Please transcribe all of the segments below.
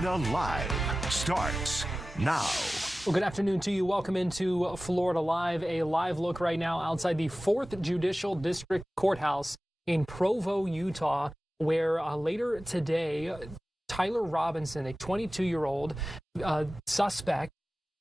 Florida Live starts now. Well, good afternoon to you. Welcome into Florida Live. A live look right now outside the 4th Judicial District Courthouse in Provo, Utah, where later today, Tyler Robinson, a 22-year-old suspect,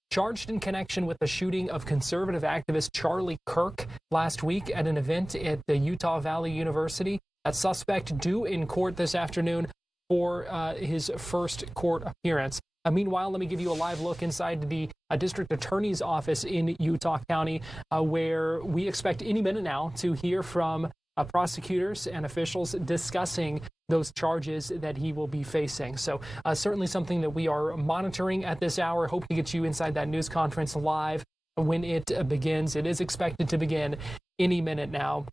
charged in connection with the shooting of conservative activist Charlie Kirk last week at an event at the Utah Valley University. That suspect due in court this afternoon for his first court appearance. Meanwhile, let me give you a live look inside the district attorney's office in Utah County, where we expect any minute now to hear from prosecutors and officials discussing those charges that he will be facing. So certainly something that we are monitoring at this hour. Hope to get you inside that news conference live when it begins. It is expected to begin any minute now.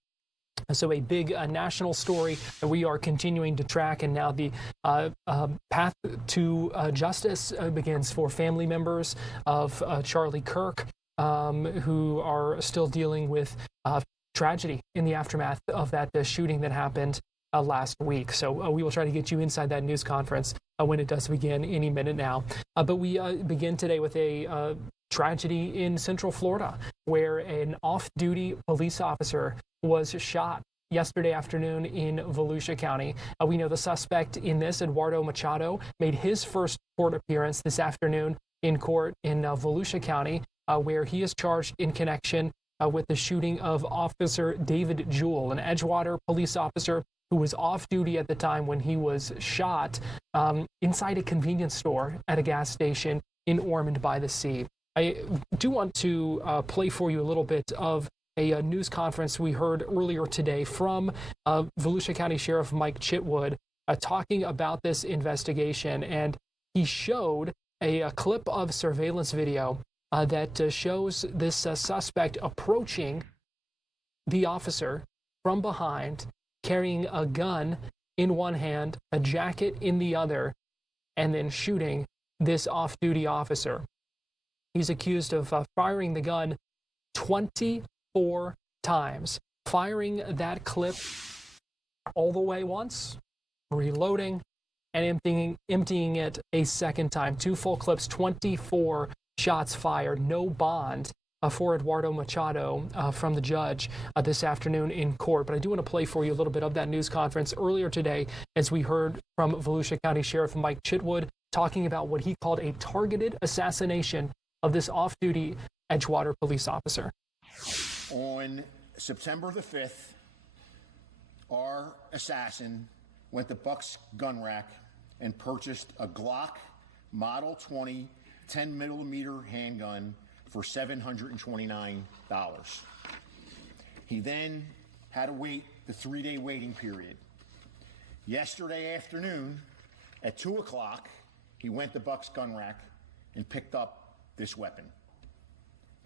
So a big national story that we are continuing to track, and now the path to justice begins for family members of Charlie Kirk, who are still dealing with tragedy in the aftermath of that shooting that happened last week. So we will try to get you inside that news conference when it does begin any minute now. But we begin today with a tragedy in Central Florida, where an off-duty police officer was shot yesterday afternoon in Volusia County. We know the suspect in this, Eduardo Machado, made his first court appearance this afternoon in court in Volusia County, where he is charged in connection with the shooting of Officer David Jewell, an Edgewater police officer who was off duty at the time when he was shot inside a convenience store at a gas station in Ormond by the Sea. I do want to play for you a little bit of a news conference we heard earlier today from Volusia County Sheriff Mike Chitwood talking about this investigation. And he showed a clip of surveillance video that shows this suspect approaching the officer from behind, carrying a gun in one hand, a jacket in the other, and then shooting this off-duty officer. He's accused of firing the gun 24 times, firing that clip all the way once, reloading, and emptying it a second time. 2 full clips, 24 shots fired. No bond for Eduardo Machado from the judge this afternoon in court. But I do want to play for you a little bit of that news conference earlier today, as we heard from Volusia County Sheriff Mike Chitwood talking about what he called a targeted assassination of this off-duty Edgewater police officer. On September the 5th, our assassin went to Buck's gun rack and purchased a Glock Model 20 10mm handgun for $729. He then had to wait the 3-day waiting period. Yesterday afternoon at 2 o'clock, he went to Buck's gun rack and picked up this weapon.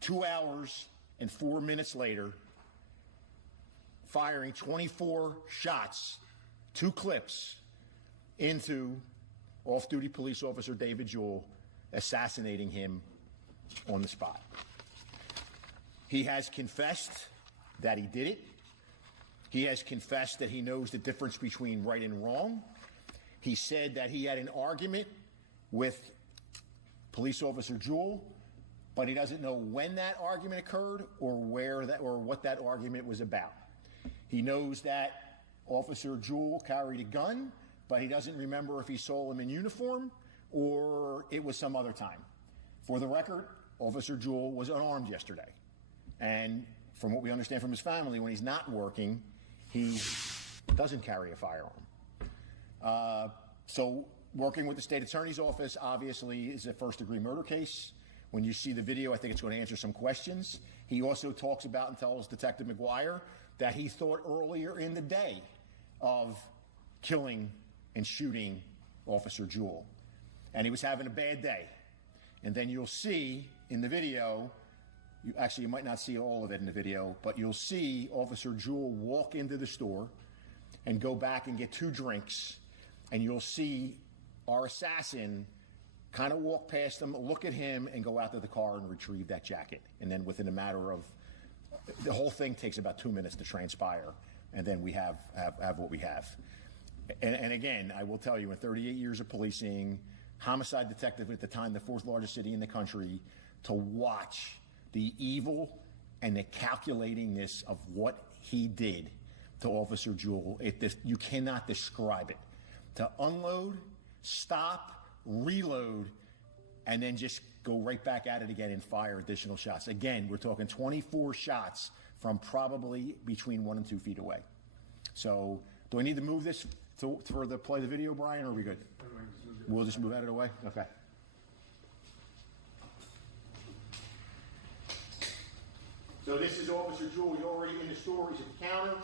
2 hours and 4 minutes later, firing 24 shots, 2 clips, into off-duty police officer David Jewell, assassinating him on the spot. He has confessed that he did it. He has confessed that he knows the difference between right and wrong. He said that he had an argument with police officer Jewell, but he doesn't know when that argument occurred or where that or what that argument was about. He knows that Officer Jewell carried a gun, but he doesn't remember if he saw him in uniform or it was some other time. For the record, Officer Jewell was unarmed yesterday. And from what we understand from his family, when he's not working, he doesn't carry a firearm. So working with the state attorney's office obviously is a first-degree murder case. When you see the video, I think it's going to answer some questions. He also talks about and tells Detective McGuire that he thought earlier in the day of killing and shooting Officer Jewell. And he was having a bad day. And then you'll see in the video, you might not see all of it in the video, but you'll see Officer Jewell walk into the store and go back and get 2 drinks. And you'll see our assassin kind of walk past him, look at him, and go out to the car and retrieve that jacket. And then within a matter of, the whole thing takes about 2 minutes to transpire. And then we have what we have. And again, I will tell you, in 38 years of policing, homicide detective at the time, the fourth largest city in the country, to watch the evil and the calculatingness of what he did to Officer Jewell. You cannot describe it. To unload, stop, reload, and then just go right back at it again and fire additional shots. Again, we're talking 24 shots from probably between 1 and 2 feet away. So, do I need to move this for the play the video, Brian, or are we good? We'll just move out of the way? Okay. So this is Officer Jewell. You're already in the store. He's at the counter.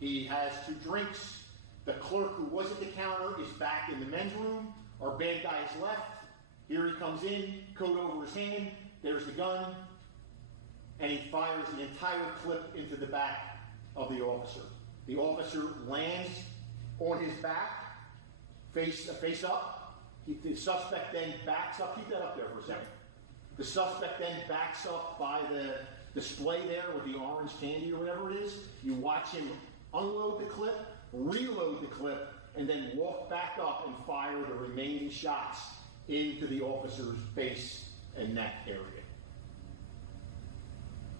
He has 2 drinks. The clerk who was at the counter is back in the men's room. Our bad guy is left. Here he comes in, coat over his hand. There's the gun. And he fires the entire clip into the back of the officer. The officer lands on his back, face up. The suspect then backs up. Keep that up there for a second. The suspect then backs up by the display there with the orange candy or whatever it is. You watch him unload the clip, reload the clip, and then walk back up and fire the remaining shots into the officer's face and neck area.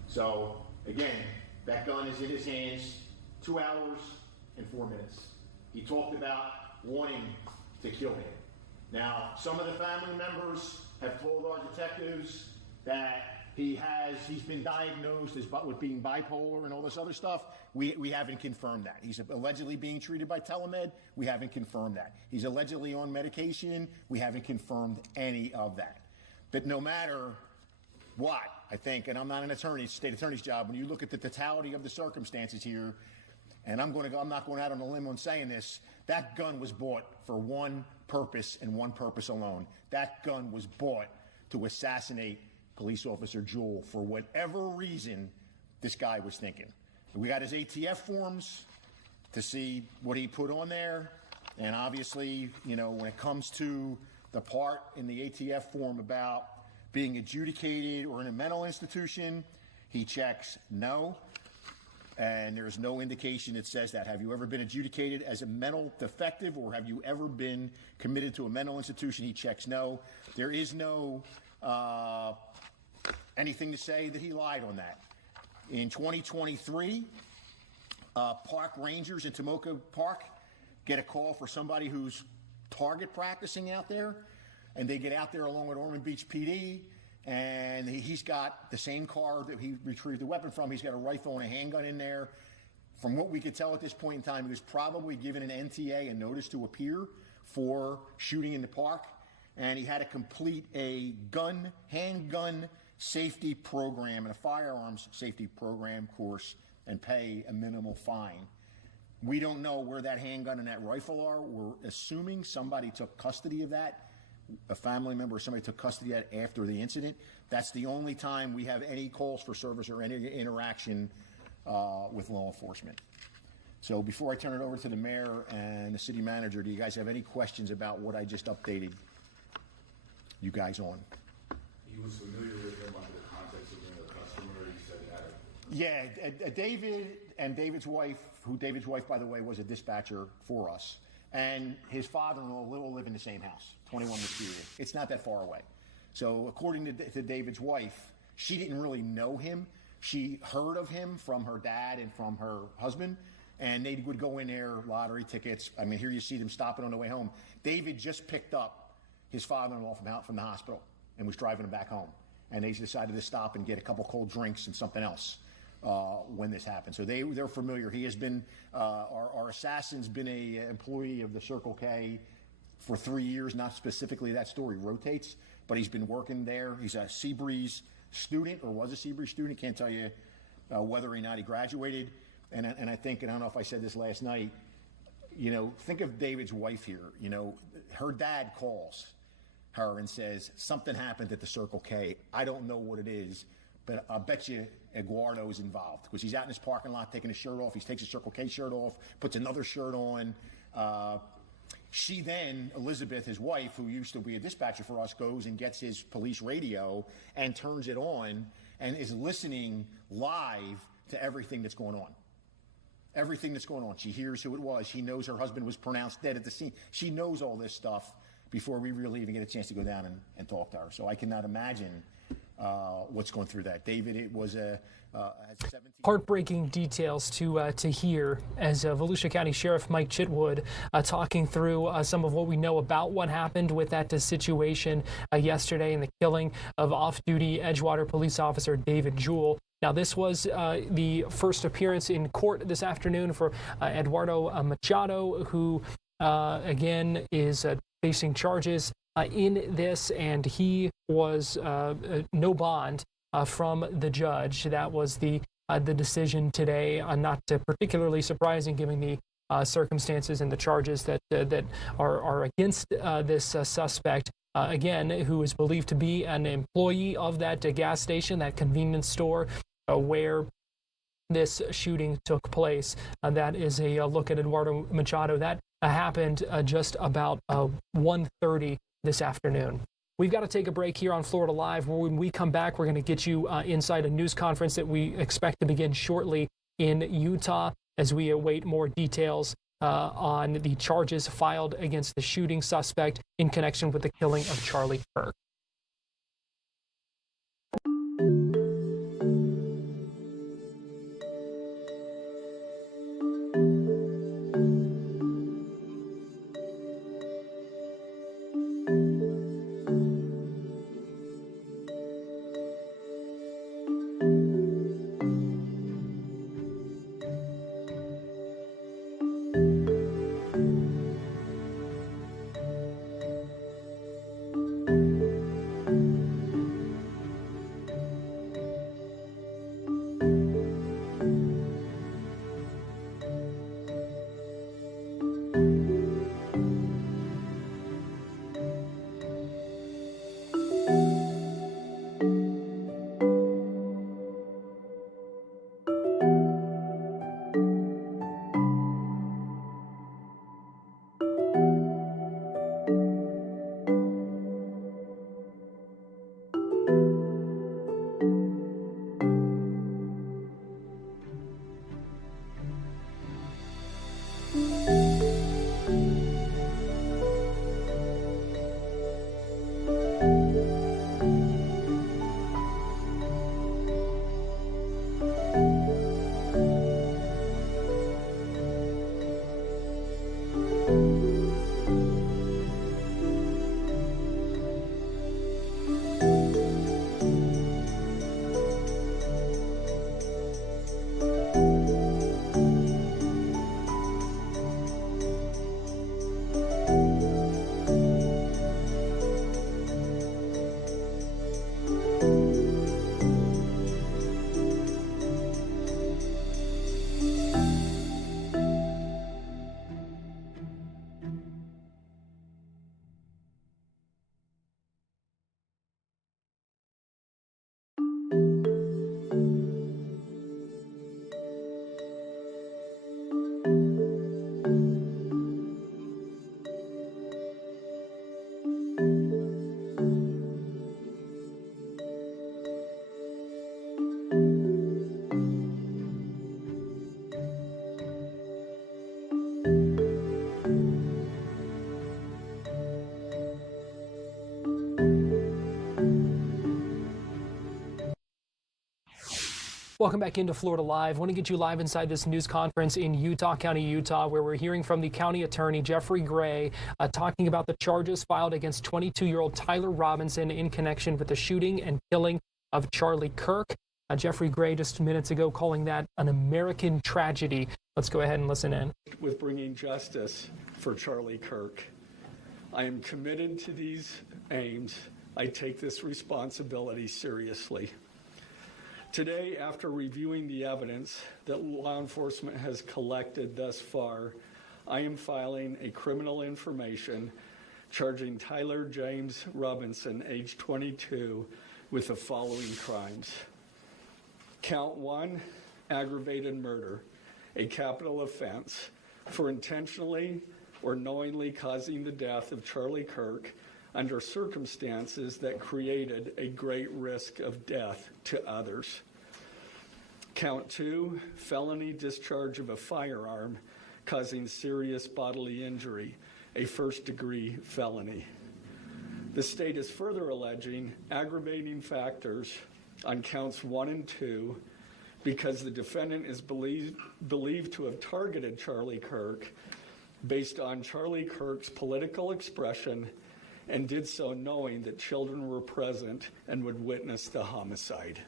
So, again, that gun is in his hands 2 hours and 4 minutes. He talked about wanting to kill him. Now, some of the family members have told our detectives that he's been diagnosed with being bipolar and all this other stuff. We haven't confirmed that. He's allegedly being treated by telemed. We haven't confirmed that. He's allegedly on medication. We haven't confirmed any of that. But no matter what, I think, and I'm not an attorney, it's a state attorney's job, when you look at the totality of the circumstances here, and I'm not going out on a limb on saying this, that gun was bought for one purpose and one purpose alone. That gun was bought to assassinate Police Officer Jewell for whatever reason this guy was thinking. We got his ATF forms to see what he put on there. And obviously, when it comes to the part in the ATF form about being adjudicated or in a mental institution, he checks no. And there's no indication that says that. Have you ever been adjudicated as a mental defective, or have you ever been committed to a mental institution? He checks no. There is no anything to say that he lied on that. In 2023, park rangers in Tomoka Park get a call for somebody who's target practicing out there, and they get out there along with Ormond Beach PD, and he's got the same car that he retrieved the weapon from. He's got a rifle and a handgun in there. From what we could tell at this point in time, he was probably given an NTA, a notice to appear, for shooting in the park, and he had to complete a handgun safety program and a firearms safety program course and pay a minimal fine. We don't know where that handgun and that rifle are. We're assuming somebody took custody of that. A family member or somebody took custody of that after the incident. That's the only time we have any calls for service or any interaction with law enforcement. So before I turn it over to the mayor and the city manager, do you guys have any questions about what I just updated you guys on? He was familiar with him under the context of being a customer. He said he had Yeah, David and David's wife, David's wife, by the way, was a dispatcher for us, and his father-in-law will live in the same house, 21 Wisteria. It's not that far away. So according to David's wife, she didn't really know him. She heard of him from her dad and from her husband, and they would go in there, lottery tickets. I mean, here you see them stopping on the way home. David just picked up his father-in-law from the hospital and was driving him back home. And they decided to stop and get a couple cold drinks and something else when this happened. So they're familiar. He has been, our assassin's been a employee of the Circle K for 3 years, not specifically that story rotates, but he's been working there. He's a Seabreeze student, or was a Seabreeze student. Can't tell you whether or not he graduated. And I think, and I don't know if I said this last night, think of David's wife here. Her dad calls her and says, something happened at the Circle K. I don't know what it is, but I bet you Eduardo's involved, because he's out in his parking lot taking his shirt off. He takes his Circle K shirt off, puts another shirt on. She then, Elizabeth, his wife, who used to be a dispatcher for us, goes and gets his police radio and turns it on and is listening live to everything that's going on. Everything that's going on. She hears who it was. She knows her husband was pronounced dead at the scene. She knows all this stuff before we really even get a chance to go down and talk to her. So I cannot imagine what's going through that. David, it was has 17 heartbreaking details to hear as Volusia County Sheriff Mike Chitwood talking through some of what we know about what happened with that situation yesterday in the killing of off-duty Edgewater police officer David Jewell. Now, this was the first appearance in court this afternoon for Eduardo Machado, who again is facing charges in this, and he was no bond from the judge. That was the decision today. Not particularly surprising given the circumstances and the charges that are against this suspect. Again, who is believed to be an employee of that gas station, that convenience store where this shooting took place. That is a look at Eduardo Machado. That happened just about 1:30 this afternoon. We've got to take a break here on Florida Live. When we come back, we're going to get you inside a news conference that we expect to begin shortly in Utah as we await more details on the charges filed against the shooting suspect in connection with the killing of Charlie Kirk. Welcome back into Florida Live. I want to get you live inside this news conference in Utah County, Utah, where we're hearing from the county attorney, Jeffrey Gray, talking about the charges filed against 22-year-old Tyler Robinson in connection with the shooting and killing of Charlie Kirk. Jeffrey Gray just minutes ago calling that an American tragedy. Let's go ahead and listen in. With bringing justice for Charlie Kirk. I am committed to these aims. I take this responsibility seriously. Today, after reviewing the evidence that law enforcement has collected thus far, I am filing a criminal information charging Tyler James Robinson, age 22, with the following crimes. Count 1, aggravated murder, a capital offense for intentionally or knowingly causing the death of Charlie Kirk under circumstances that created a great risk of death to others. Count 2, felony discharge of a firearm causing serious bodily injury, a first-degree felony. The state is further alleging aggravating factors on counts 1 and 2 because the defendant is believed to have targeted Charlie Kirk based on Charlie Kirk's political expression and did so knowing that children were present and would witness the homicide.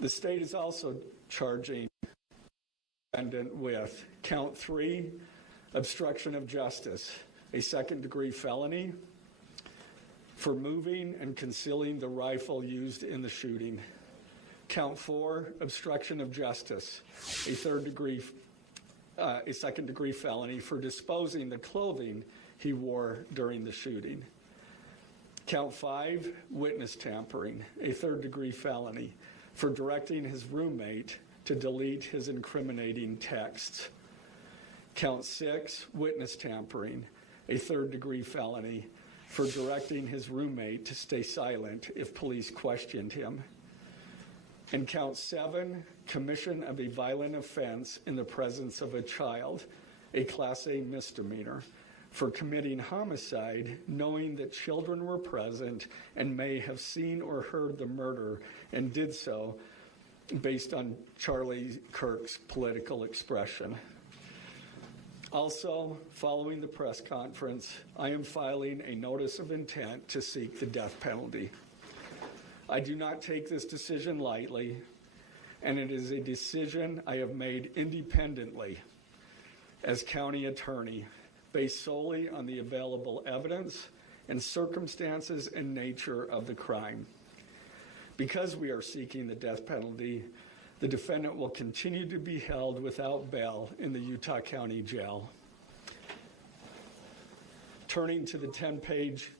The state is also charging the defendant with count 3, obstruction of justice, a second-degree felony for moving and concealing the rifle used in the shooting. Count 4, obstruction of justice, a second-degree felony for disposing the clothing he wore during the shooting. Count 5, witness tampering, a third-degree felony for directing his roommate to delete his incriminating texts. Count 6, witness tampering, a third-degree felony for directing his roommate to stay silent if police questioned him. And count 7, commission of a violent offense in the presence of a child, a Class A misdemeanor, for committing homicide knowing that children were present and may have seen or heard the murder and did so based on Charlie Kirk's political expression. Also, following the press conference, I am filing a notice of intent to seek the death penalty. I do not take this decision lightly, and it is a decision I have made independently as county attorney, based solely on the available evidence and circumstances and nature of the crime. Because we are seeking the death penalty, the defendant will continue to be held without bail in the Utah County Jail. Turning to the 10-page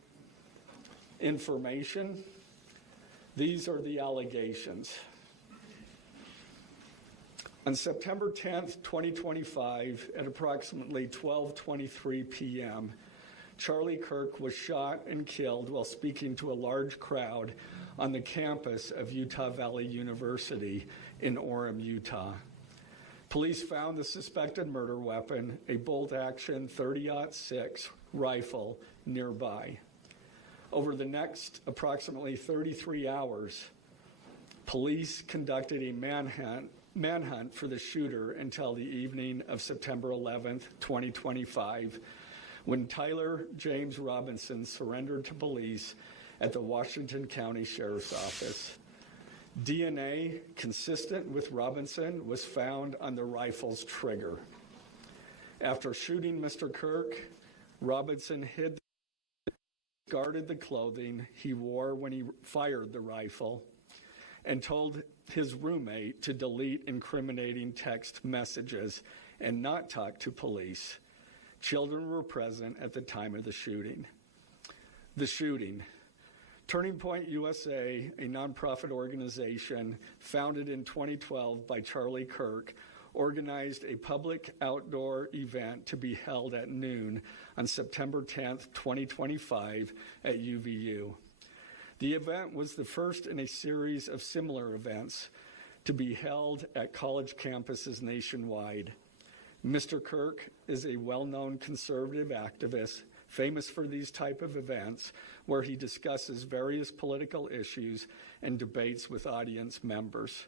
information, these are the allegations. On September 10th, 2025, at approximately 12:23 p.m., Charlie Kirk was shot and killed while speaking to a large crowd on the campus of Utah Valley University in Orem, Utah. Police found the suspected murder weapon, a bolt-action .30-06 rifle, nearby. Over the next approximately 33 hours, police conducted a manhunt for the shooter until the evening of September 11th, 2025, when Tyler James Robinson surrendered to police at the Washington County Sheriff's Office. DNA consistent with Robinson was found on the rifle's trigger. After shooting Mr. Kirk, Robinson discarded the clothing he wore when he fired the rifle and told his roommate to delete incriminating text messages and not talk to police. Children were present at the time of the shooting. The shooting. Turning Point USA, a nonprofit organization founded in 2012 by Charlie Kirk, organized a public outdoor event to be held at noon on September 10th, 2025 at UVU. The event was the first in a series of similar events to be held at college campuses nationwide. Mr. Kirk is a well-known conservative activist famous for these type of events where he discusses various political issues and debates with audience members.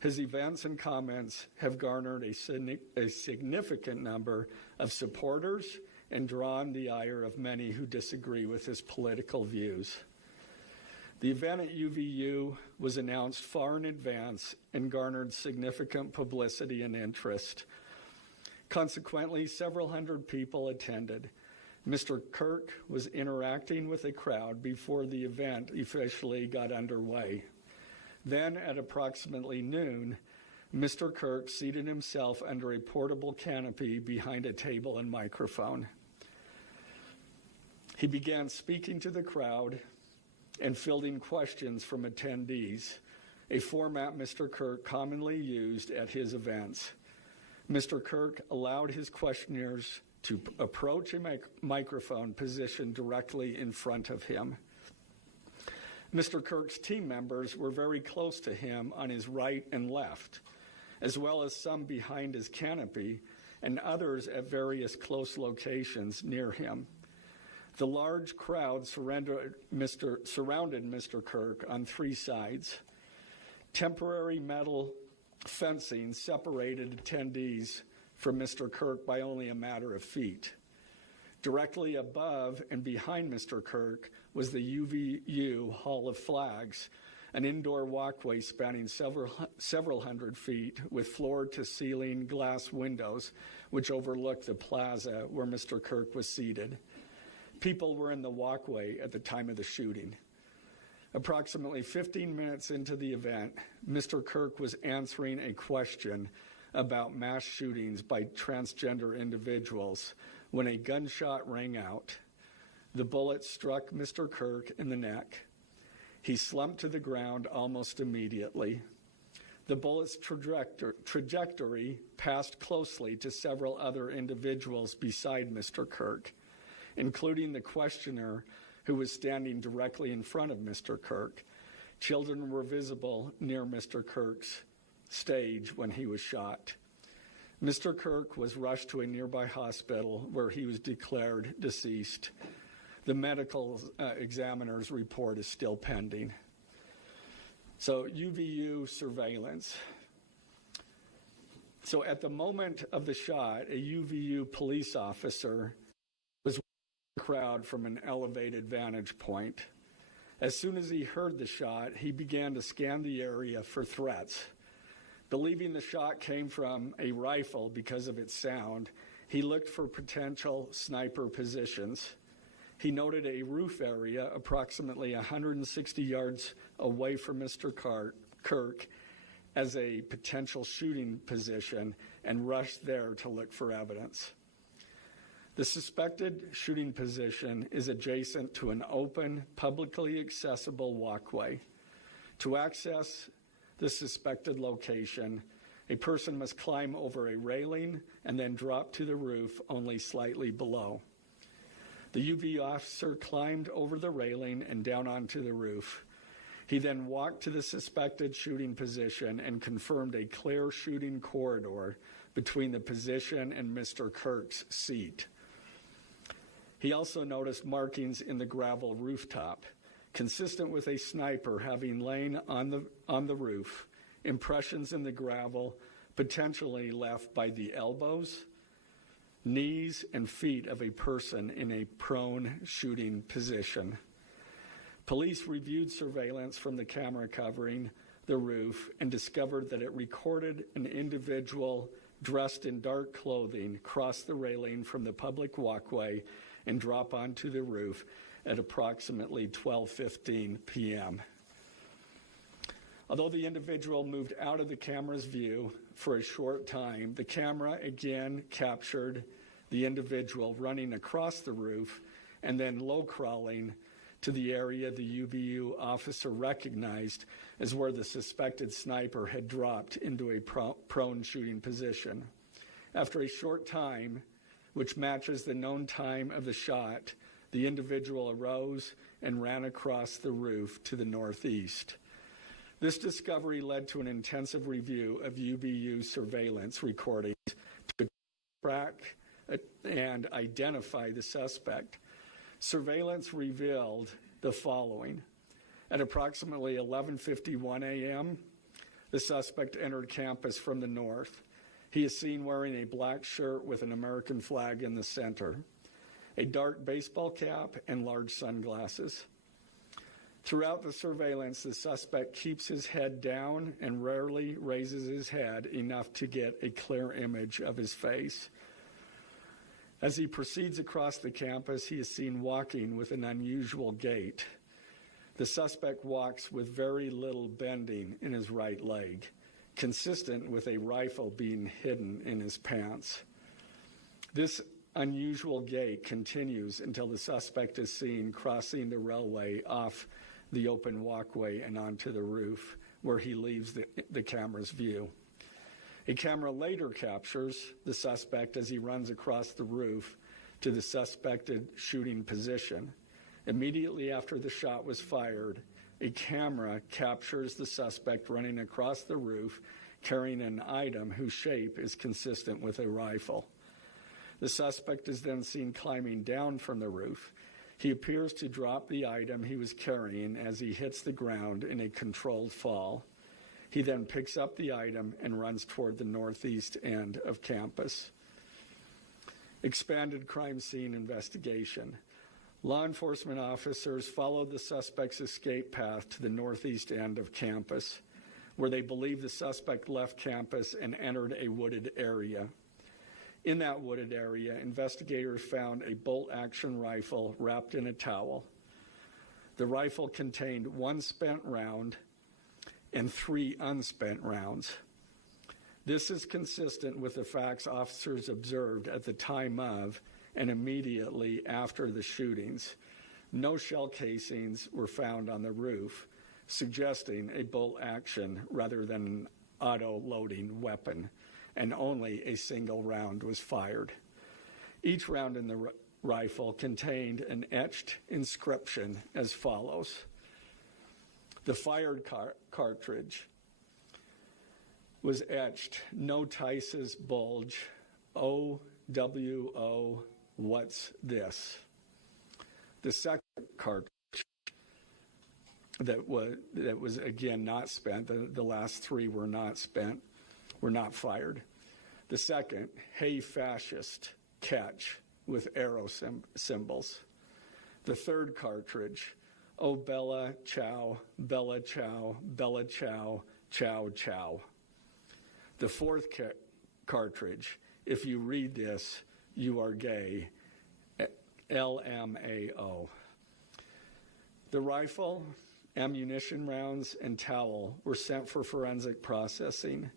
His events and comments have garnered a significant number of supporters and drawn the ire of many who disagree with his political views. The event at UVU was announced far in advance and garnered significant publicity and interest. Consequently, several hundred people attended. Mr. Kirk was interacting with a crowd before the event officially got underway. Then, at approximately noon, Mr. Kirk seated himself under a portable canopy behind a table and microphone. He began speaking to the crowd and fielding questions from attendees, a format Mr. Kirk commonly used at his events. Mr. Kirk allowed his questioners to approach a microphone positioned directly in front of him. Mr. Kirk's team members were very close to him on his right and left, as well as some behind his canopy, and others at various close locations near him. The large crowd surrounded Mr. Kirk on three sides. Temporary metal fencing separated attendees from Mr. Kirk by only a matter of feet. Directly above and behind Mr. Kirk was the UVU Hall of Flags, an indoor walkway spanning several hundred feet with floor-to-ceiling glass windows which overlooked the plaza where Mr. Kirk was seated. People were in the walkway at the time of the shooting. Approximately 15 minutes into the event, Mr. Kirk was answering a question about mass shootings by transgender individuals when a gunshot rang out. The bullet struck Mr. Kirk in the neck. He slumped to the ground almost immediately. The bullet's trajectory passed closely to several other individuals beside Mr. Kirk, including the questioner who was standing directly in front of Mr. Kirk. Children were visible near Mr. Kirk's stage when he was shot. Mr. Kirk was rushed to a nearby hospital where he was declared deceased. The medical examiner's report is still pending. So UVU surveillance. So at the moment of the shot, a UVU police officer was watching the crowd from an elevated vantage point. As soon as he heard the shot, he began to scan the area for threats. Believing the shot came from a rifle because of its sound, he looked for potential sniper positions. He noted a roof area approximately 160 yards away from Mr. Kirk as a potential shooting position and rushed there to look for evidence. The suspected shooting position is adjacent to an open, publicly accessible walkway. To access the suspected location, a person must climb over a railing and then drop to the roof only slightly below. The UV officer climbed over the railing and down onto the roof. He then walked to the suspected shooting position and confirmed a clear shooting corridor between the position and Mr. Kirk's seat. He also noticed markings in the gravel rooftop, consistent with a sniper having lain on the roof, impressions in the gravel potentially left by the elbows, knees, and feet of a person in a prone shooting position. Police reviewed surveillance from the camera covering the roof and discovered that it recorded an individual dressed in dark clothing cross the railing from the public walkway and drop onto the roof at approximately 12:15 p.m. Although the individual moved out of the camera's view for a short time, the camera again captured the individual running across the roof and then low crawling to the area the UVU officer recognized as where the suspected sniper had dropped into a prone shooting position. After a short time, which matches the known time of the shot, the individual arose and ran across the roof to the northeast. This discovery led to an intensive review of UVU surveillance recordings to track and identify the suspect. Surveillance revealed the following. At approximately 11:51 a.m., the suspect entered campus from the north. He is seen wearing a black shirt with an American flag in the center, a dark baseball cap, and large sunglasses. Throughout the surveillance, the suspect keeps his head down and rarely raises his head enough to get a clear image of his face. As he proceeds across the campus, he is seen walking with an unusual gait. The suspect walks with very little bending in his right leg, consistent with a rifle being hidden in his pants. This unusual gait continues until the suspect is seen crossing the railway off the open walkway and onto the roof, where he leaves the camera's view. A camera later captures the suspect as he runs across the roof to the suspected shooting position. Immediately after the shot was fired, a camera captures the suspect running across the roof carrying an item whose shape is consistent with a rifle. The suspect is then seen climbing down from the roof. He appears to drop the item he was carrying as he hits the ground in a controlled fall. He then picks up the item and runs toward the northeast end of campus. Expanded crime scene investigation. Law enforcement officers followed the suspect's escape path to the northeast end of campus, where they believe the suspect left campus and entered a wooded area. In that wooded area, investigators found a bolt-action rifle wrapped in a towel. The rifle contained 1 spent round and 3 unspent rounds. This is consistent with the facts officers observed at the time of and immediately after the shootings. No shell casings were found on the roof, suggesting a bolt action rather than an auto-loading weapon, and only a single round was fired. Each round in the rifle contained an etched inscription as follows. The fired cartridge was etched, "No Tice's bulge, OWO, what's this?" The second cartridge that was again not spent, the last 3 were not spent, were not fired. The second, "Hey fascist, catch," with arrow symbols. The third cartridge, "Oh Bella Chow, Bella Chow, Bella Chow, Chow Chow." The fourth cartridge, "If you read this, you are gay," LMAO. The rifle, ammunition rounds, and towel were sent for forensic processing.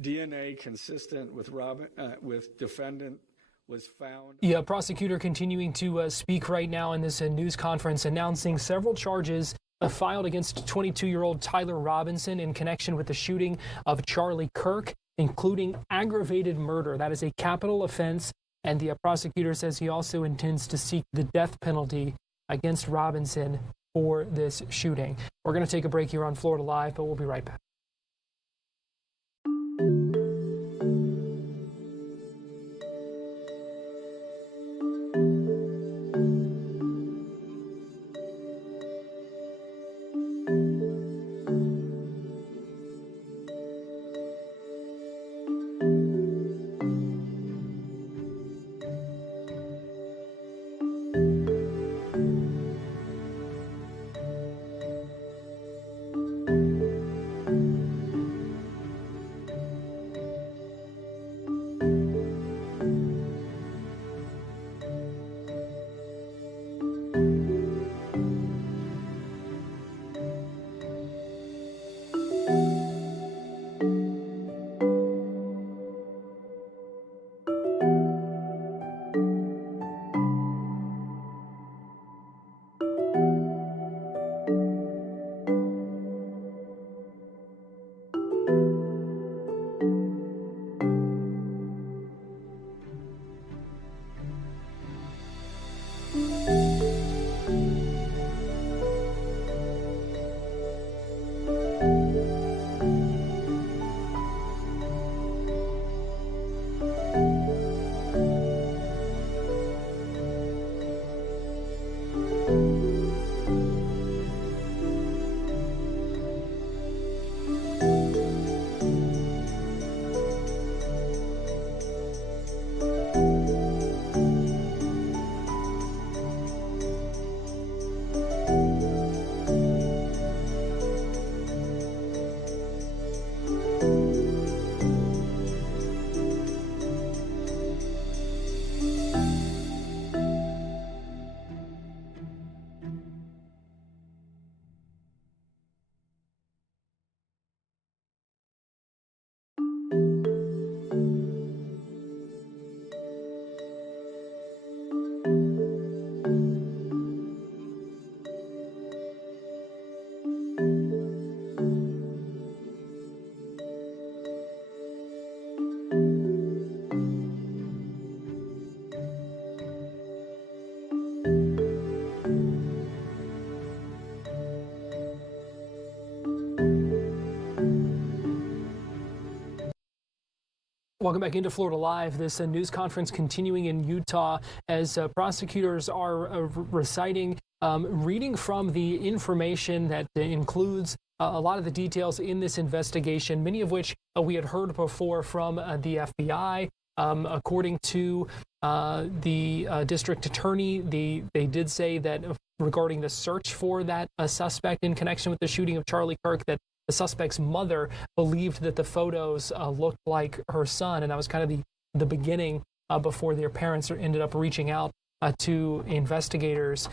DNA consistent with defendant was found. Yeah, prosecutor continuing to speak right now in this news conference, announcing several charges filed against 22-year-old Tyler Robinson in connection with the shooting of Charlie Kirk, including aggravated murder. That is a capital offense, and the prosecutor says he also intends to seek the death penalty against Robinson for this shooting. We're going to take a break here on Florida Live, but we'll be right back. Welcome back into Florida Live. This news conference continuing in Utah as prosecutors are reciting, reading from the information that includes a lot of the details in this investigation, many of which we had heard before from the FBI. According to the district attorney, they did say that regarding the search for that suspect in connection with the shooting of Charlie Kirk, that the suspect's mother believed that the photos looked like her son, and that was kind of the beginning before their parents ended up reaching out to investigators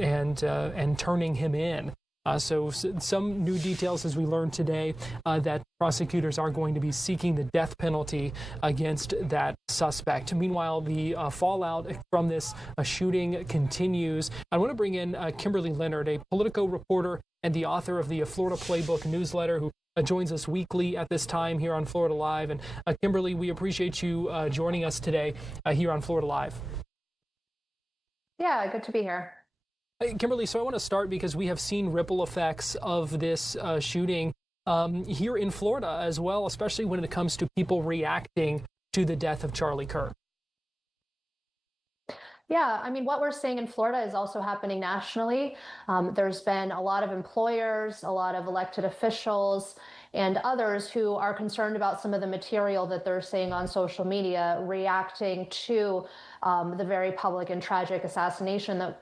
and turning him in. So some new details as we learned today that prosecutors are going to be seeking the death penalty against that suspect. Meanwhile, the fallout from this shooting continues. I want to bring in Kimberly Leonard, a Politico reporter and the author of the Florida Playbook newsletter, who joins us weekly at this time here on Florida Live. And Kimberly, we appreciate you joining us today here on Florida Live. Yeah, good to be here. Kimberly, so I want to start because we have seen ripple effects of this shooting here in Florida as well, especially when it comes to people reacting to the death of Charlie Kirk. Yeah, I mean, what we're seeing in Florida is also happening nationally. There's been a lot of employers, a lot of elected officials, and others who are concerned about some of the material that they're seeing on social media, reacting to the very public and tragic assassination that,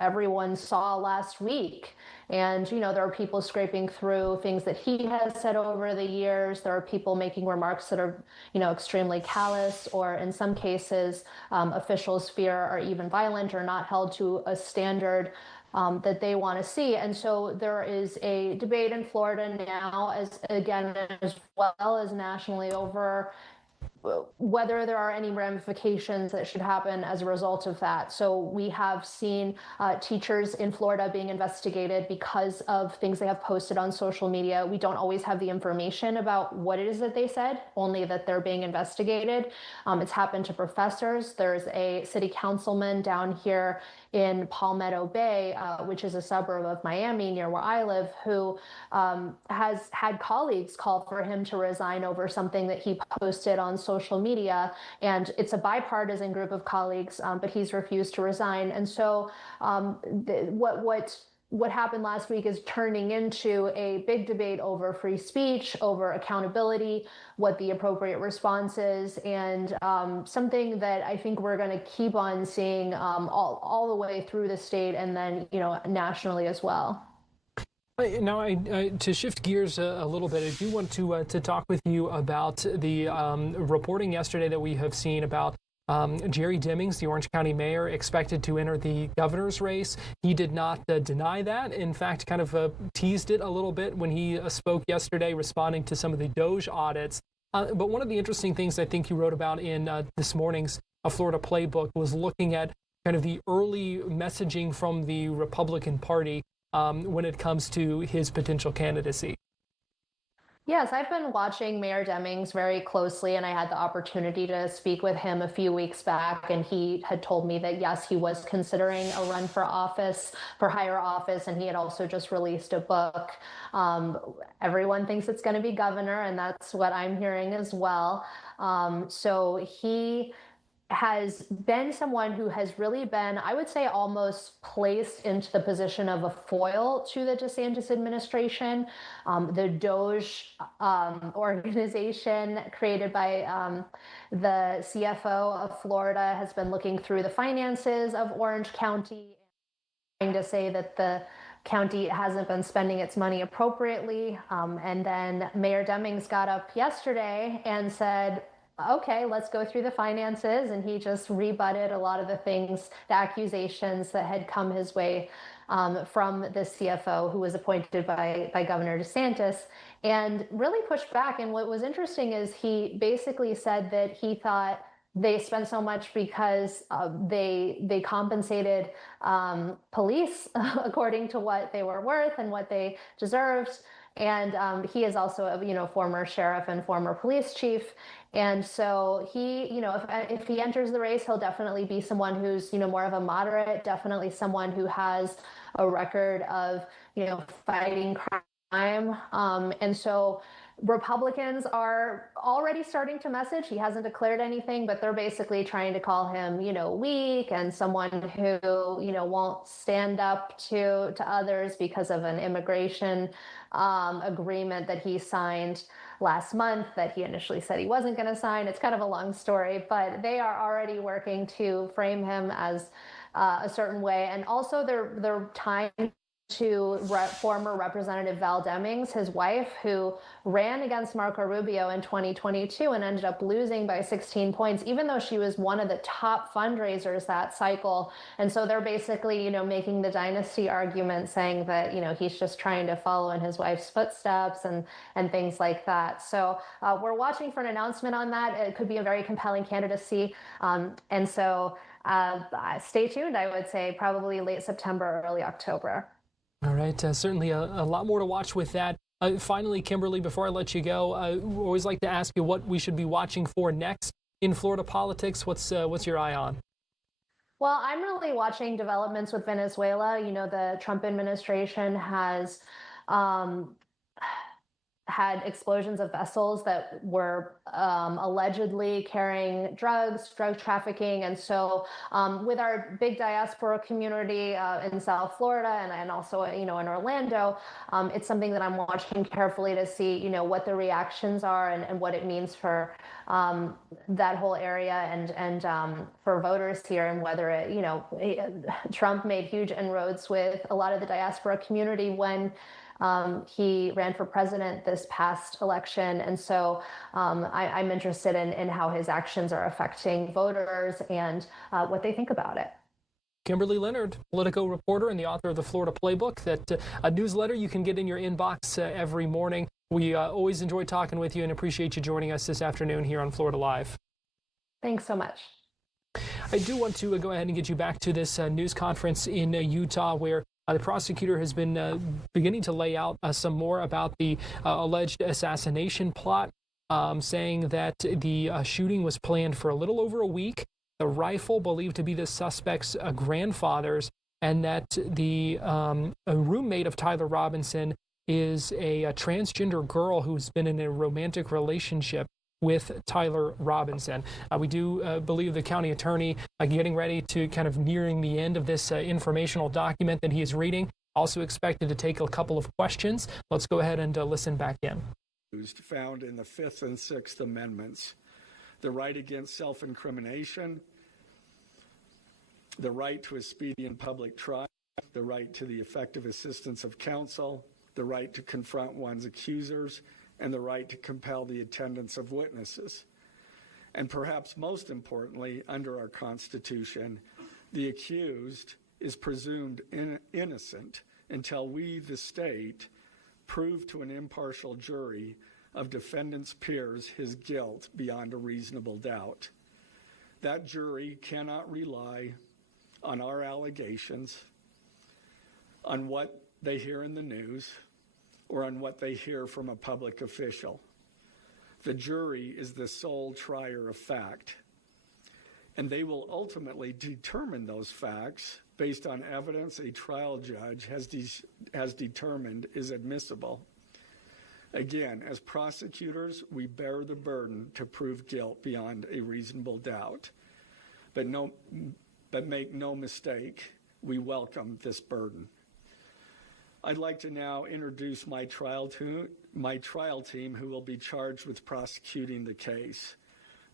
everyone saw last week. And, there are people scraping through things that he has said over the years. There are people making remarks that are, extremely callous, or in some cases, officials fear are even violent or not held to a standard that they want to see. And so there is a debate in Florida now, as well as nationally, over whether there are any ramifications that should happen as a result of that. So we have seen teachers in Florida being investigated because of things they have posted on social media. We don't always have the information about what it is that they said, only that they're being investigated. It's happened to professors. There's a city councilman down here in Palmetto Bay, which is a suburb of Miami near where I live, who has had colleagues call for him to resign over something that he posted on social media. And it's a bipartisan group of colleagues, but he's refused to resign. And so what happened last week is turning into a big debate over free speech, over accountability, what the appropriate response is, and something that I think we're going to keep on seeing all the way through the state and then, nationally as well. Now, to shift gears a little bit, I do want to talk with you about the reporting yesterday that we have seen about Jerry Demings, the Orange County mayor, expected to enter the governor's race. He did not deny that. In fact, kind of teased it a little bit when he spoke yesterday, responding to some of the Doge audits. But one of the interesting things I think you wrote about in this morning's Florida Playbook was looking at kind of the early messaging from the Republican Party when it comes to his potential candidacy. Yes, I've been watching Mayor Demings very closely, and I had the opportunity to speak with him a few weeks back, and he had told me that, yes, he was considering a run for higher office, and he had also just released a book. Everyone thinks it's going to be governor, and that's what I'm hearing as well. So he has been someone who has really been, I would say, almost placed into the position of a foil to the DeSantis administration. The Doge organization created by the CFO of Florida has been looking through the finances of Orange County, trying to say that the county hasn't been spending its money appropriately. And then Mayor Demings got up yesterday and said, okay, let's go through the finances. And he just rebutted a lot of the accusations that had come his way from the CFO who was appointed by Governor DeSantis, and really pushed back. And what was interesting is he basically said that he thought they spent so much because they compensated police according to what they were worth and what they deserved. And he is also a former sheriff and former police chief. And so he, if he enters the race, he'll definitely be someone who's, more of a moderate, definitely someone who has a record of, fighting crime. And so Republicans are already starting to message. He hasn't declared anything, but they're basically trying to call him, weak and someone who, won't stand up to others because of an immigration agreement that he signed last month that he initially said he wasn't going to sign. It's kind of a long story, but they are already working to frame him as a certain way. And also they're tying to former Representative Val Demings, his wife, who ran against Marco Rubio in 2022 and ended up losing by 16 points, even though she was one of the top fundraisers that cycle. And so they're basically, making the dynasty argument, saying that, he's just trying to follow in his wife's footsteps and things like that. So we're watching for an announcement on that. It could be a very compelling candidacy. And so stay tuned, I would say, probably late September, early October. All right, certainly a lot more to watch with that. Finally, Kimberly, before I let you go, we always like to ask you what we should be watching for next in Florida politics. What's your eye on? Well, I'm really watching developments with Venezuela. The Trump administration has had explosions of vessels that were allegedly carrying drug trafficking. And so with our big diaspora community in South Florida and also, in Orlando, it's something that I'm watching carefully to see, what the reactions are and what it means for that whole area and for voters here, and whether Trump made huge inroads with a lot of the diaspora community when he ran for president this past election. And so I'm interested in how his actions are affecting voters and what they think about it. Kimberly Leonard, Politico reporter and the author of the Florida Playbook, that a newsletter you can get in your inbox every morning. We always enjoy talking with you and appreciate you joining us this afternoon here on Florida Live. Thanks so much. I do want to go ahead and get you back to this news conference in Utah, where the prosecutor has been beginning to lay out some more about the alleged assassination plot, saying that the shooting was planned for a little over a week. The rifle believed to be the suspect's grandfather's, and that the a roommate of Tyler Robinson is a transgender girl who's been in a romantic relationship with Tyler Robinson. We do believe the county attorney getting ready to kind of nearing the end of this informational document that he is reading. Also expected to take a couple of questions. Let's go ahead and listen back in. Found in the Fifth and Sixth Amendments: the right against self-incrimination, the right to a speedy and public trial, the right to the effective assistance of counsel, the right to confront one's accusers, and the right to compel the attendance of witnesses. And perhaps most importantly, under our Constitution, the accused is presumed innocent until we, the state, prove to an impartial jury of defendant's peers his guilt beyond a reasonable doubt. That jury cannot rely on our allegations, on what they hear in the news, or on what they hear from a public official. The jury is the sole trier of fact, and they will ultimately determine those facts based on evidence a trial judge has determined is admissible. Again, as prosecutors, we bear the burden to prove guilt beyond a reasonable doubt. But make no mistake, we welcome this burden. I'd like to now introduce my trial team who will be charged with prosecuting the case.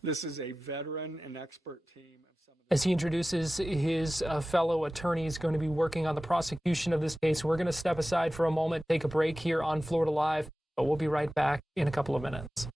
This is a veteran and expert team. As he introduces his fellow attorneys going to be working on the prosecution of this case, we're going to step aside for a moment, take a break here on Florida Live, but we'll be right back in a couple of minutes.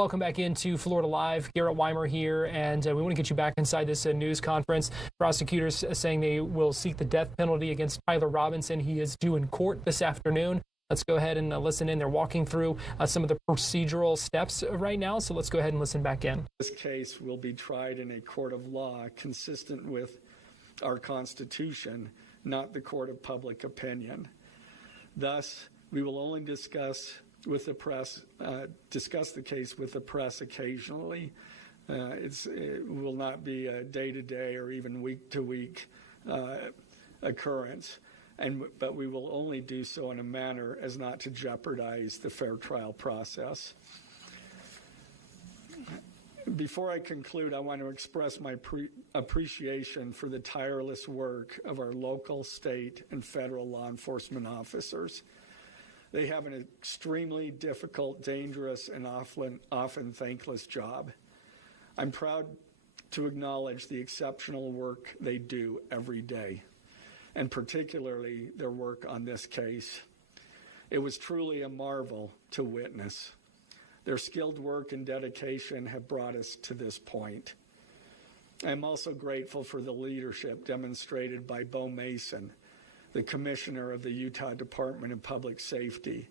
Welcome back into Florida Live. Garrett Weimer here, and we want to get you back inside this news conference. Prosecutors saying they will seek the death penalty against Tyler Robinson. He is due in court this afternoon. Let's go ahead and listen in. They're walking through some of the procedural steps right now, so let's go ahead and listen back in. This case will be tried in a court of law consistent with our Constitution, not the court of public opinion. Thus, we will only discuss the case with the press occasionally. It will not be a day-to-day or even week-to-week occurrence, but we will only do so in a manner as not to jeopardize the fair trial process. Before I conclude, I want to express my appreciation for the tireless work of our local, state, and federal law enforcement officers. They have an extremely difficult, dangerous, and often thankless job. I'm proud to acknowledge the exceptional work they do every day, and particularly their work on this case. It was truly a marvel to witness. Their skilled work and dedication have brought us to this point. I'm also grateful for the leadership demonstrated by Bo Mason, the Commissioner of the Utah Department of Public Safety,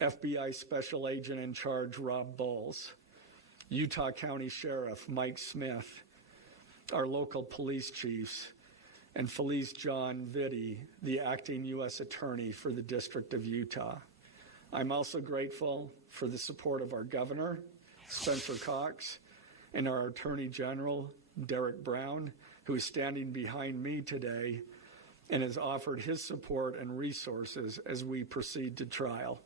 FBI Special Agent in Charge Rob Bowles, Utah County Sheriff Mike Smith, our local police chiefs, and Felice John Vitti, the acting U.S. Attorney for the District of Utah. I'm also grateful for the support of our Governor, Spencer Cox, and our Attorney General, Derek Brown, who is standing behind me today and has offered his support and resources as we proceed to trial.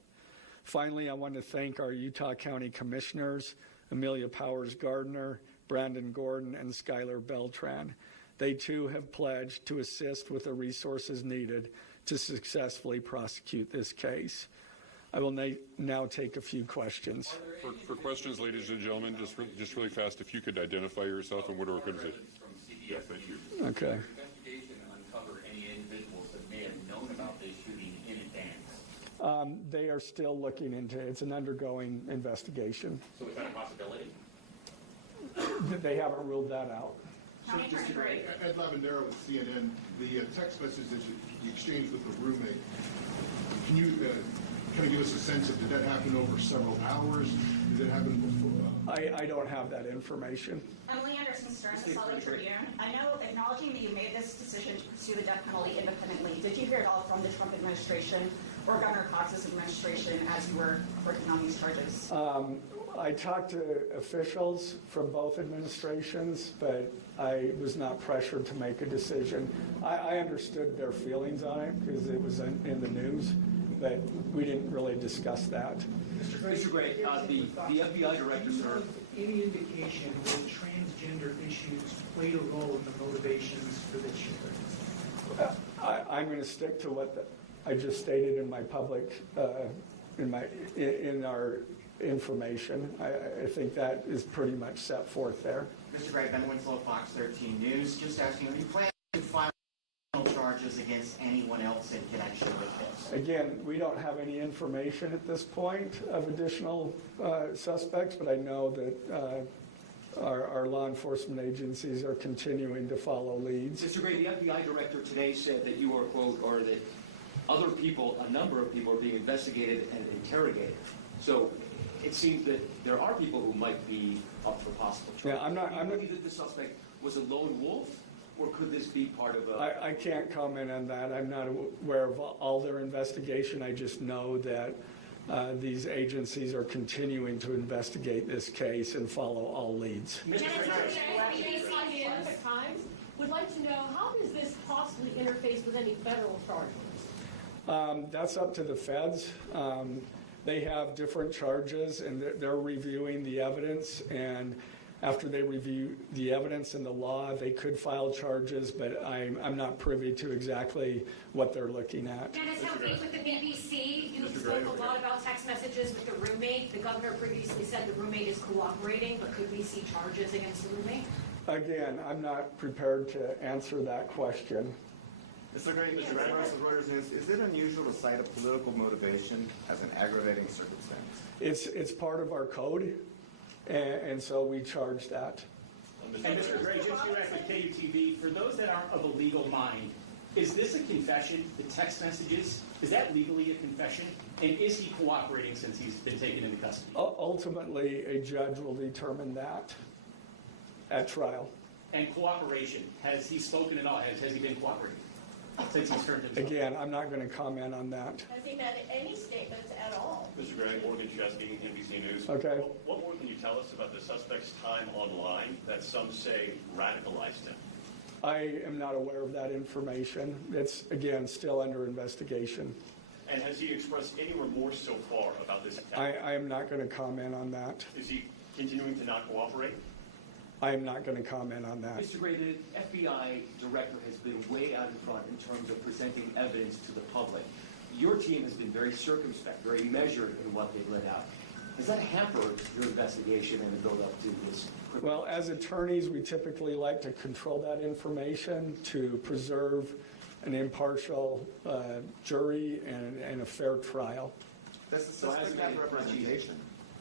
Finally, I want to thank our Utah County Commissioners, Amelia Powers Gardner, Brandon Gordon, and Skylar Beltran. They too have pledged to assist with the resources needed to successfully prosecute this case. I will now take a few questions. For questions, ladies and gentlemen, just really fast, if you could identify yourself and what organization. Yes, thank you. Okay. Investigation uncover any individuals that may have known about this shooting in advance? They are still looking into it. It's an undergoing investigation. So is that a possibility? They haven't ruled that out. Ed Lavendero with CNN, the text message that you exchanged with the roommate, can you kind of give us a sense of, did that happen over several hours? Did it happen before? I don't have that information. Emily Anderson, Stern, the Salt Tribune. I know, acknowledging that you made this decision to pursue the death penalty independently, did you hear it all from the Trump administration or Governor Cox's administration as you were working on these charges? I talked to officials from both administrations, but I was not pressured to make a decision. I understood their feelings on it because it was in the news, but we didn't really discuss that. Mr. Gray, the FBI director, sir. Any indication that transgender issues played a role in the motivations for this shooting? I'm going to stick to what I just stated in my public, in our information. I think that is pretty much set forth there. Mr. Gray, Ben Winslow, Fox 13 News. Just asking, are you planning to file charges against anyone else in connection with this? Again, we don't have any information at this point of additional suspects, but I know that our law enforcement agencies are continuing to follow leads. Mr. Gray, the FBI director today said that you are, quote, or that other people, a number of people are being investigated and interrogated. So it seems that there are people who might be up for possible charges. Yeah, I'm not. Believe that the suspect was a lone wolf, or could this be part of a... I can't comment on that. I'm not aware of all their investigation. I just know that these agencies are continuing to investigate this case and follow all leads. Mr. Times would like to know, how does this possibly interface with any federal charges? That's up to the feds. They have different charges, and they're reviewing the evidence, and after they review the evidence and the law, they could file charges, but I'm not privy to exactly what they're looking at. Dennis Helfrich with the BBC. You spoke a lot about text messages with the roommate. The governor previously said the roommate is cooperating, but could we see charges against the roommate? Again, I'm not prepared to answer that question. Mr. Gray, Reuters News, is it unusual to cite a political motivation as an aggravating circumstance? It's part of our code. And so we charge that. And Mr. Gray, just you asked at KUTV, for those that aren't of a legal mind, is this a confession, the text messages? Is that legally a confession? And is he cooperating since he's been taken into custody? Ultimately, a judge will determine that at trial. And cooperation, has he spoken at all? Has he been cooperating since he's turned himself? Again, I'm not going to comment on that. Has he made any statements at all? Mr. Gray, Morgan Chesky, NBC News. Okay. What more can you tell us about the suspect's time online that some say radicalized him? I am not aware of that information. It's, again, still under investigation. And has he expressed any remorse so far about this attack? I am not going to comment on that. Is he continuing to not cooperate? I am not going to comment on that. Mr. Gray, the FBI director has been way out in front in terms of presenting evidence to the public. Your team has been very circumspect, very measured in what they've let out. Has that hampered your investigation and the build-up to this? Well, as attorneys, we typically like to control that information to preserve an impartial jury and a fair trial. Does the suspect have representation?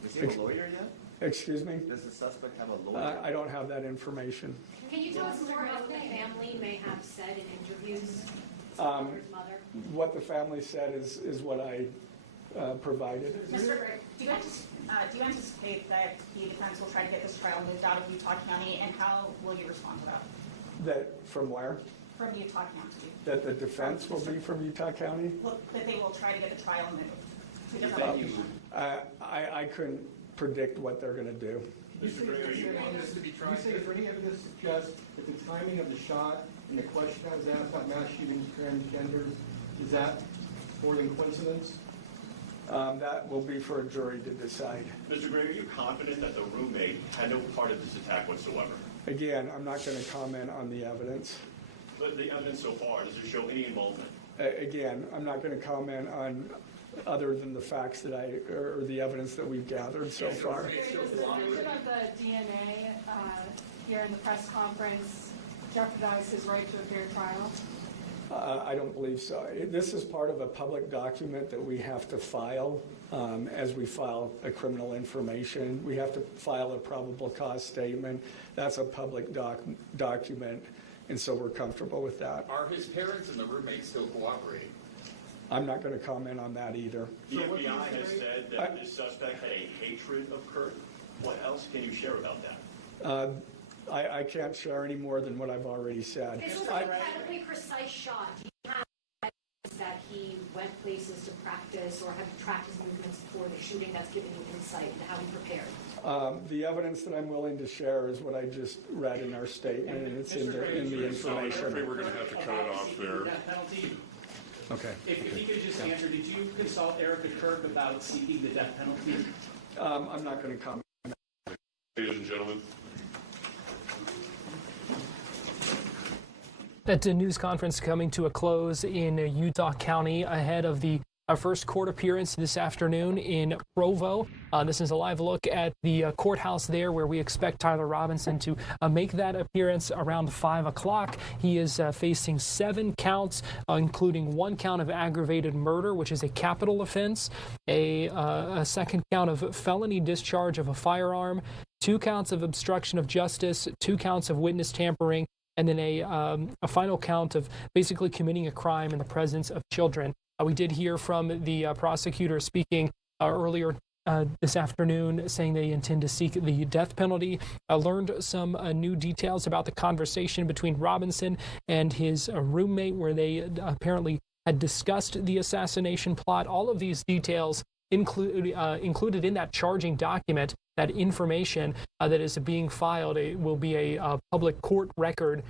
Is he a lawyer yet? Excuse me? Does the suspect have a lawyer? I don't have that information. Can you tell us more about what the family may have said in interviews? Mother? What the family said is what I provided. Mr. Gray, do you anticipate that the defense will try to get this trial moved out of Utah County, and how will you respond to that? That from where? From Utah County. That the defense will be from Utah County? Well, that they will try to get the trial moved. I couldn't predict what they're going to do. You say, is there any evidence to suggest that the timing of the shot and the question that was asked about mass shootings transgenders, is that more than coincidence? That will be for a jury to decide. Mr. Gray, are you confident that the roommate had no part of this attack whatsoever? Again, I'm not going to comment on the evidence. But the evidence so far, does it show any involvement? Again, I'm not going to comment on other than the facts that or the evidence that we've gathered so far. Does the mention of the DNA here in the press conference jeopardize his right to a fair trial? I don't believe so. This is part of a public document that we have to file as we file a criminal information. We have to file a probable cause statement. That's a public document, and so we're comfortable with that. Are his parents and the roommate still cooperating? I'm not going to comment on that either. The FBI has said that this suspect had a hatred of Kirk. What else can you share about that? I can't share any more than what I've already said. This was an incredibly precise shot. Do you have evidence that he went places to practice or have tracked his movements before the shooting that's given you insight into how he prepared? The evidence that I'm willing to share is what I just read in our statement, and it's in the information. I'm afraid we're going to have to cut it off there. Okay. If he could just answer, did you consult Erica Kirk about seeking the death penalty? I'm not going to comment. Ladies and gentlemen. That news conference coming to a close in Utah County ahead of the first court appearance this afternoon in Provo. This is a live look at the courthouse there where we expect Tyler Robinson to make that appearance around 5 o'clock. He is facing 7 counts, including 1 count of aggravated murder, which is a capital offense, a second count of felony discharge of a firearm, 2 counts of obstruction of justice, 2 counts of witness tampering, and then a final count of basically committing a crime in the presence of children. We did hear from the prosecutor speaking earlier this afternoon, saying they intend to seek the death penalty. Learned some new details about the conversation between Robinson and his roommate, where they apparently had discussed the assassination plot. All of these details included in that charging document. That information that is being filed will be a public court record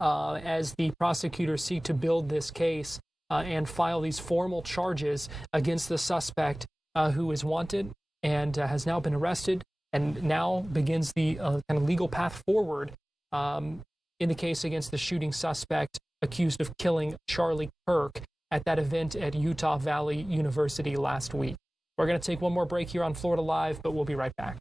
as the prosecutors seek to build this case and file these formal charges against the suspect who is wanted and has now been arrested, and now begins the kind of legal path forward in the case against the shooting suspect accused of killing Charlie Kirk at that event at Utah Valley University last week. We're going to take one more break here on Florida Live, but we'll be right back.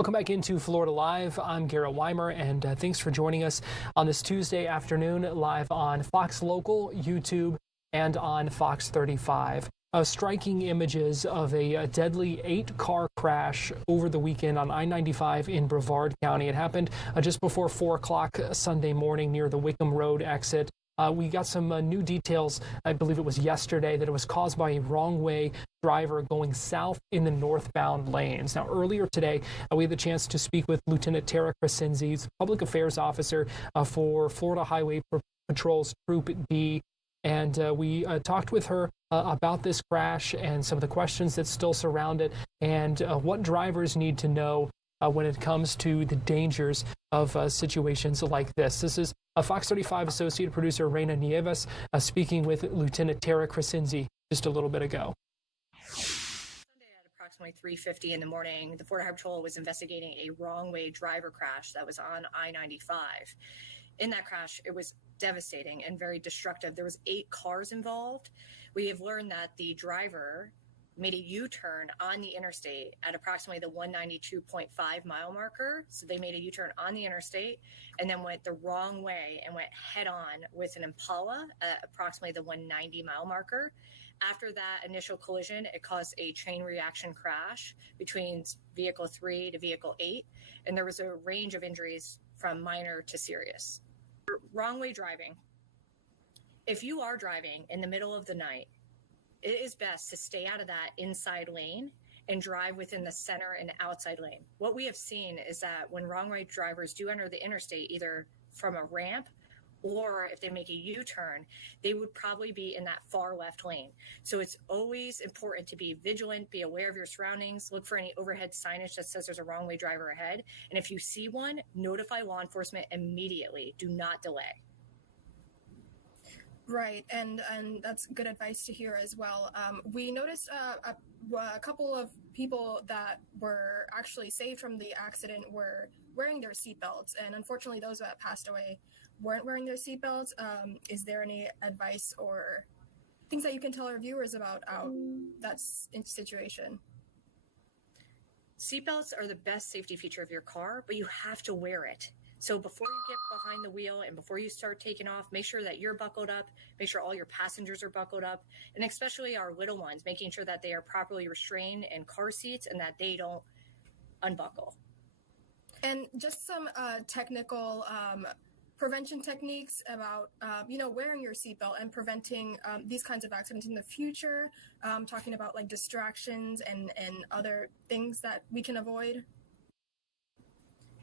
Welcome back into Florida Live. I'm Garrett Weimer, and thanks for joining us on this Tuesday afternoon live on Fox Local, YouTube, and on Fox 35. Striking images of a deadly 8-car crash over the weekend on I-95 in Brevard County. It happened just before 4 o'clock Sunday morning near the Wickham Road exit. We got some new details, I believe it was yesterday, that it was caused by a wrong-way driver going south in the northbound lanes. Now, earlier today, we had the chance to speak with Lieutenant Tara Crescenzi, Public Affairs Officer for Florida Highway Patrol's Troop D. And we talked with her about this crash and some of the questions that still surround it and what drivers need to know when it comes to the dangers of situations like this. This is Fox 35 Associate Producer Reina Nieves speaking with Lieutenant Tara Crescenzi just a little bit ago. Sunday at approximately 3:50 in the morning, the Florida Highway Patrol was investigating a wrong-way driver crash that was on I-95. In that crash, it was devastating and very destructive. There was 8 cars involved. We have learned that the driver made a U-turn on the interstate at approximately the 192.5 mile marker. So they made a U-turn on the interstate and then went the wrong way and went head on with an Impala at approximately the 190 mile marker. After that initial collision, it caused a chain reaction crash between vehicle 3 to vehicle 8. And there was a range of injuries from minor to serious. Wrong way driving. If you are driving in the middle of the night, it is best to stay out of that inside lane and drive within the center and outside lane. What we have seen is that when wrong-way drivers do enter the interstate, either from a ramp or if they make a U-turn, they would probably be in that far left lane. So it's always important to be vigilant, be aware of your surroundings, look for any overhead signage that says there's a wrong-way driver ahead. And if you see one, notify law enforcement immediately. Do not delay. Right, and that's good advice to hear as well. We noticed a couple of people that were actually saved from the accident were wearing their seatbelts, and unfortunately those that passed away weren't wearing their seatbelts. Is there any advice or things that you can tell our viewers about that situation? Seatbelts are the best safety feature of your car, but you have to wear it. So before you get behind the wheel and before you start taking off, make sure that you're buckled up, make sure all your passengers are buckled up, and especially our little ones, making sure that they are properly restrained in car seats and that they don't unbuckle. And just some technical prevention techniques about, wearing your seatbelt and preventing these kinds of accidents in the future, talking about like distractions and other things that we can avoid.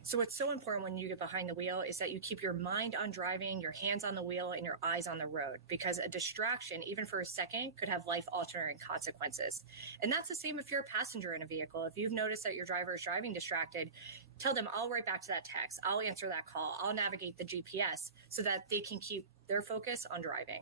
So what's so important when you get behind the wheel is that you keep your mind on driving, your hands on the wheel, and your eyes on the road, because a distraction, even for a second, could have life-altering consequences. And that's the same if you're a passenger in a vehicle. If you've noticed that your driver is driving distracted, tell them, I'll write back to that text, I'll answer that call, I'll navigate the GPS so that they can keep their focus on driving.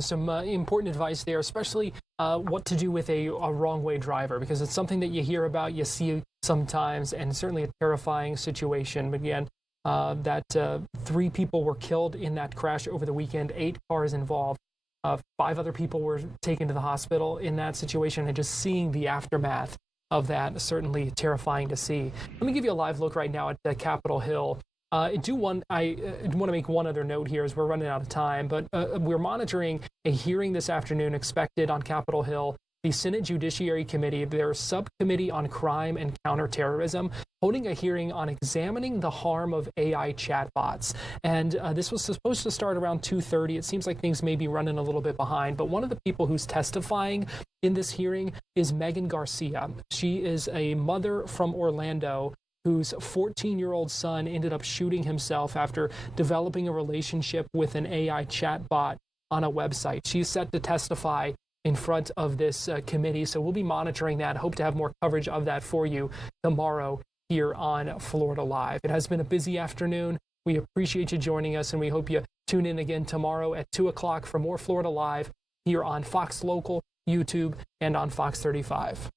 Some important advice there, especially what to do with a wrong-way driver, because it's something that you hear about, you see sometimes, and certainly a terrifying situation. But again, that 3 people were killed in that crash over the weekend, 8 cars involved. 5 other people were taken to the hospital in that situation, and just seeing the aftermath of that is certainly terrifying to see. Let me give you a live look right now at Capitol Hill. I do want to make one other note here as we're running out of time, but we're monitoring a hearing this afternoon expected on Capitol Hill. The Senate Judiciary Committee, their subcommittee on crime and counterterrorism, holding a hearing on examining the harm of AI chatbots. And this was supposed to start around 2:30. It seems like things may be running a little bit behind, but one of the people who's testifying in this hearing is Megan Garcia. She is a mother from Orlando whose 14-year-old son ended up shooting himself after developing a relationship with an AI chatbot on a website. She's set to testify in front of this committee, so we'll be monitoring that. Hope to have more coverage of that for you tomorrow here on Florida Live. It has been a busy afternoon. We appreciate you joining us, and we hope you tune in again tomorrow at 2 o'clock for more Florida Live here on Fox Local, YouTube, and on Fox 35.